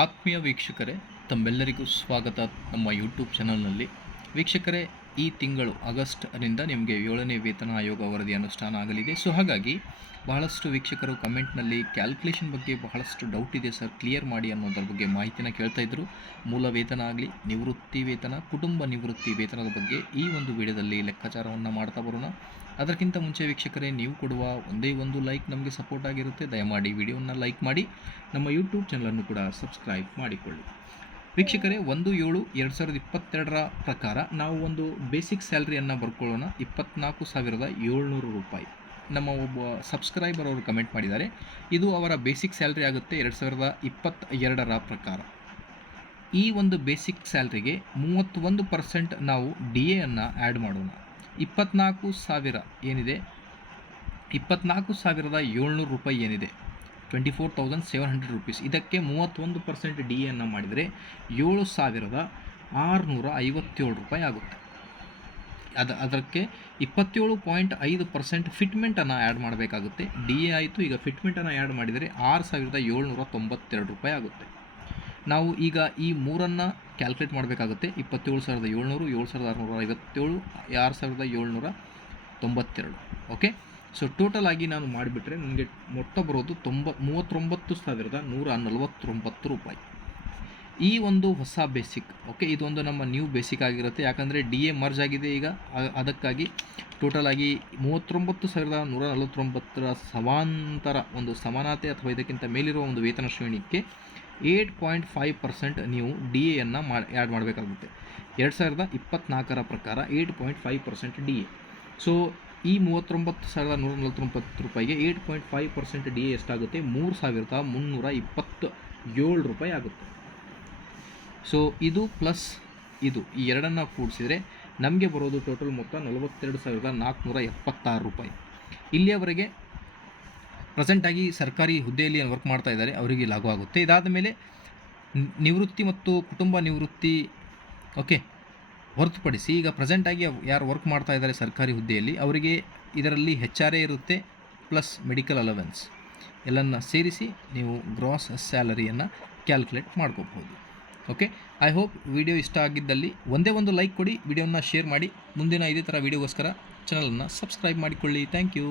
ಆತ್ಮೀಯ ವೀಕ್ಷಕರೇ ತಮ್ಮೆಲ್ಲರಿಗೂ ಸ್ವಾಗತ. ನಮ್ಮ ಯೂಟ್ಯೂಬ್ ಚಾನಲ್ನಲ್ಲಿ ವೀಕ್ಷಕರೇ ಈ ತಿಂಗಳು ಆಗಸ್ಟ್ನಿಂದ ನಿಮಗೆ ಏಳನೇ ವೇತನ ಆಯೋಗ ವರದಿ ಅನುಷ್ಠಾನ ಆಗಲಿದೆ. ಸೊ, ಹಾಗಾಗಿ ಬಹಳಷ್ಟು ವೀಕ್ಷಕರು ಕಮೆಂಟ್ನಲ್ಲಿ ಕ್ಯಾಲ್ಕುಲೇಷನ್ ಬಗ್ಗೆ ಬಹಳಷ್ಟು ಡೌಟ್ ಇದೆ ಸರ್, ಕ್ಲಿಯರ್ ಮಾಡಿ ಅನ್ನೋದ್ರ ಬಗ್ಗೆ ಮಾಹಿತಿನ ಕೇಳ್ತಾ ಇದ್ದರು ಮೂಲ ವೇತನ ಆಗಲಿ, ನಿವೃತ್ತಿ ವೇತನ, ಕುಟುಂಬ ನಿವೃತ್ತಿ ವೇತನದ ಬಗ್ಗೆ ಈ ಒಂದು ವಿಡಿಯೋದಲ್ಲಿ ಲೆಕ್ಕಾಚಾರವನ್ನು ಮಾಡ್ತಾ ಬರೋಣ. ಅದಕ್ಕಿಂತ ಮುಂಚೆ ವೀಕ್ಷಕರೇ, ನೀವು ಕೊಡುವ ಒಂದೇ ಒಂದು ಲೈಕ್ ನಮಗೆ ಸಪೋರ್ಟ್ ಆಗಿರುತ್ತೆ. ದಯಮಾಡಿ ವಿಡಿಯೋನ ಲೈಕ್ ಮಾಡಿ, ನಮ್ಮ ಯೂಟ್ಯೂಬ್ ಚಾನಲನ್ನು ಕೂಡ ಸಬ್ಸ್ಕ್ರೈಬ್ ಮಾಡಿಕೊಳ್ಳಿ. ವೀಕ್ಷಕರೇ, ಒಂದು ಏಳು ಎರಡು ಸಾವಿರದ ಇಪ್ಪತ್ತೆರಡರ ಪ್ರಕಾರ ನಾವು ಒಂದು ಬೇಸಿಕ್ ಸ್ಯಾಲ್ರಿಯನ್ನು ಬರ್ಕೊಳ್ಳೋಣ. ಇಪ್ಪತ್ನಾಲ್ಕು ಸಾವಿರದ ಏಳ್ನೂರು ರೂಪಾಯಿ. ನಮ್ಮ ಒಬ್ಬ ಸಬ್ಸ್ಕ್ರೈಬರ್ ಅವರು ಕಮೆಂಟ್ ಮಾಡಿದ್ದಾರೆ, ಇದು ಅವರ ಬೇಸಿಕ್ ಸ್ಯಾಲ್ರಿ ಆಗುತ್ತೆ ಎರಡು ಸಾವಿರದ ಇಪ್ಪತ್ತ ಎರಡರ ಪ್ರಕಾರ. ಈ ಒಂದು ಬೇಸಿಕ್ ಸ್ಯಾಲ್ರಿಗೆ ಮೂವತ್ತೊಂದು ಪರ್ಸೆಂಟ್ ನಾವು ಡಿ ಎಯನ್ನು ಆ್ಯಡ್ ಮಾಡೋಣ. ಇಪ್ಪತ್ನಾಲ್ಕು ಸಾವಿರ ಏನಿದೆ? ಇಪ್ಪತ್ನಾಲ್ಕು ಸಾವಿರದ ಏಳ್ನೂರು ರೂಪಾಯಿ ಏನಿದೆ? Twenty four thousand seven hundred rupees ಇದಕ್ಕೆ ಮೂವತ್ತೊಂದು ಪರ್ಸೆಂಟ್ ಡಿ ಎನ್ನು ಮಾಡಿದರೆ ಏಳು ಸಾವಿರದ ಆರುನೂರ ಐವತ್ತೇಳು ರೂಪಾಯಿ ಆಗುತ್ತೆ. ಅದು, ಅದಕ್ಕೆ ಇಪ್ಪತ್ತೇಳು ಪಾಯಿಂಟ್ ಐದು ಪರ್ಸೆಂಟ್ ಫಿಟ್ಮೆಂಟನ್ನು ಆ್ಯಡ್ ಮಾಡಬೇಕಾಗುತ್ತೆ. ಡಿ ಎ ಆಯಿತು, ಈಗ ಫಿಟ್ಮೆಂಟನ್ನು ಆ್ಯಡ್ ಮಾಡಿದರೆ ಆರು ಸಾವಿರದ ಏಳ್ನೂರ ತೊಂಬತ್ತೆರಡು ರೂಪಾಯಿ ಆಗುತ್ತೆ. ನಾವು ಈಗ ಈ ಮೂರನ್ನು ಕ್ಯಾಲ್ಕುಲೇಟ್ ಮಾಡಬೇಕಾಗುತ್ತೆ. ಇಪ್ಪತ್ತೇಳು ಸಾವಿರದ ಏಳ್ನೂರು, ಏಳು ಸಾವಿರದ ಆರುನೂರ ಐವತ್ತೇಳು, ಆರು ಸಾವಿರದ ಏಳ್ನೂರ ತೊಂಬತ್ತೆರಡು. ಓಕೆ ಸೊ ಟೋಟಲ್ ಆಗಿ ನಾನು ಮಾಡಿಬಿಟ್ರೆ ನನಗೆ ಮೊಟ್ಟ ಬರೋದು ತೊಂಬ, ಮೂವತ್ತೊಂಬತ್ತು ಸಾವಿರದ ನೂರ ನಲವತ್ತೊಂಬತ್ತು ರೂಪಾಯಿ. ಈ ಒಂದು ಹೊಸ ಬೇಸಿಕ್ ಓಕೆ ಇದೊಂದು ನಮ್ಮ ನ್ಯೂ ಬೇಸಿಕ್ ಆಗಿರುತ್ತೆ. ಯಾಕಂದರೆ ಡಿ ಎ ಮರ್ಜ್ ಆಗಿದೆ ಈಗ. ಅದಕ್ಕಾಗಿ ಟೋಟಲ್ ಆಗಿ ಮೂವತ್ತೊಂಬತ್ತು ಸಾವಿರದ ನೂರ ನಲವತ್ತೊಂಬತ್ತರ ಸಮಾಂತರ ಒಂದು ಸಮಾನತೆ ಅಥವಾ ಇದಕ್ಕಿಂತ ಮೇಲಿರುವ ಒಂದು ವೇತನ ಶ್ರೇಣಿಗೆ ಏಯ್ಟ್ ಪಾಯಿಂಟ್ ಫೈವ್ ಪರ್ಸೆಂಟ್ ನೀವು ಡಿ ಎಯನ್ನು ಮಾಡಿ ಆ್ಯಡ್ ಮಾಡಬೇಕಾಗುತ್ತೆ. ಎರಡು ಸಾವಿರದ ಇಪ್ಪತ್ನಾಲ್ಕರ ಪ್ರಕಾರ eight point five percent D A so ಈ ಮೂವತ್ತೊಂಬತ್ತು ಸಾವಿರದ ನೂರ ನಲವತ್ತೊಂಬತ್ತು ರೂಪಾಯಿಗೆ eight point five percent D A ಎಷ್ಟಾಗುತ್ತೆ? ಮೂರು ಸಾವಿರದ ಮುನ್ನೂರ ಇಪ್ಪತ್ತು ಏಳು ರೂಪಾಯಿ ಆಗುತ್ತೆ. ಸೊ ಇದು ಪ್ಲಸ್ ಇದು. ಈ ಎರಡನ್ನು ಕೂಡಿಸಿದರೆ ನಮಗೆ ಬರೋದು ಟೋಟಲ್ ಮೊತ್ತ ನಲವತ್ತೆರಡು ಸಾವಿರದ ನಾಲ್ಕುನೂರ ಎಪ್ಪತ್ತಾರು ರೂಪಾಯಿ. ಇಲ್ಲಿಯವರೆಗೆ ಪ್ರೆಸೆಂಟಾಗಿ ಸರ್ಕಾರಿ ಹುದ್ದೆಯಲ್ಲಿ ವರ್ಕ್ ಮಾಡ್ತಾ ಇದ್ದಾರೆ, ಅವರಿಗೆ ಲಾಗು ಆಗುತ್ತೆ ಇದಾದ ಮೇಲೆ ನಿವೃತ್ತಿ ಮತ್ತು ಕುಟುಂಬ ನಿವೃತ್ತಿ ಓಕೆ ಹೊರತುಪಡಿಸಿ ಈಗ ಪ್ರೆಸೆಂಟಾಗಿ ಯಾರು ವರ್ಕ್ ಮಾಡ್ತಾ ಇದ್ದಾರೆ ಸರ್ಕಾರಿ ಹುದ್ದೆಯಲ್ಲಿ, ಅವರಿಗೆ ಇದರಲ್ಲಿ ಹೆಚ್ ಆರ್ ಇರುತ್ತೆ ಪ್ಲಸ್ ಮೆಡಿಕಲ್ ಅಲವೆನ್ಸ್ ಎಲ್ಲನ್ನು ಸೇರಿಸಿ ನೀವು ಗ್ರಾಸ್ ಸ್ಯಾಲರಿಯನ್ನು ಕ್ಯಾಲ್ಕುಲೇಟ್ ಮಾಡ್ಕೋಬಹುದು. ಓಕೆ ಐ ಹೋಪ್ ವಿಡಿಯೋ ಇಷ್ಟ ಆಗಿದ್ದಲ್ಲಿ ಒಂದೇ ಒಂದು ಲೈಕ್ ಕೊಡಿ ವಿಡಿಯೋನ ಶೇರ್ ಮಾಡಿ. ಮುಂದಿನ ಇದೇ ಥರ ವಿಡಿಯೋಗೋಸ್ಕರ ಚಾನಲನ್ನು ಸಬ್ಸ್ಕ್ರೈಬ್ ಮಾಡಿಕೊಳ್ಳಿ. Thank you